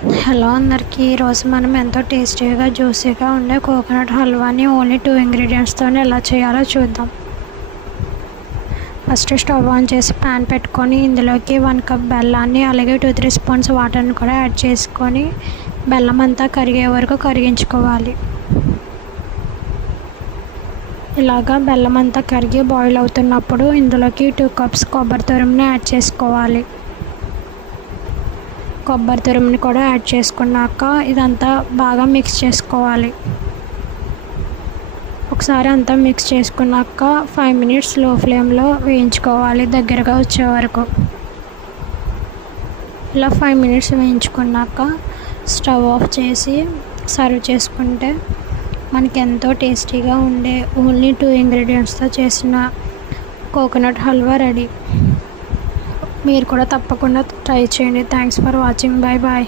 Hello అందరికీ. ఈరోజు మనం ఎంతో టేస్టీగా జ్యూసీగా ఉండే కోకోనట్ హల్వాని ఓన్లీ 2 ఇంగ్రీడియంట్స్తో ఎలా చేయాలో చూద్దాం. ఫస్ట్ స్టవ్ ఆన్ చేసి ప్యాన్ పెట్టుకొని ఇందులోకి 1 కప్ బెల్లాన్ని అలాగే 2-3 స్పూన్స్ వాటర్ని కూడా యాడ్ చేసుకొని బెల్లం అంతా కరిగే వరకు కరిగించుకోవాలి. ఇలాగా బెల్లం అంతా కరిగి బాయిల్ అవుతున్నప్పుడు ఇందులోకి 2 కప్స్ కొబ్బరి తురుముని యాడ్ చేసుకోవాలి. కొబ్బరి తురుముని కూడా యాడ్ చేసుకున్నాక ఇదంతా బాగా మిక్స్ చేసుకోవాలి. ఒకసారి అంతా మిక్స్ చేసుకున్నాక 5 మినిట్స్ లో ఫ్లేమ్లో వేయించుకోవాలి దగ్గరగా వచ్చే వరకు. ఇలా 5 మినిట్స్ వేయించుకున్నాక స్టవ్ ఆఫ్ చేసి సర్వ్ చేసుకుంటే మనకి ఎంతో టేస్టీగా ఉండే ఓన్లీ 2 ఇంగ్రీడియంట్స్తో చేసిన కోకోనట్ హల్వా రెడీ. మీరు కూడా తప్పకుండా ట్రై చేయండి. Thanks for watching. Bye bye.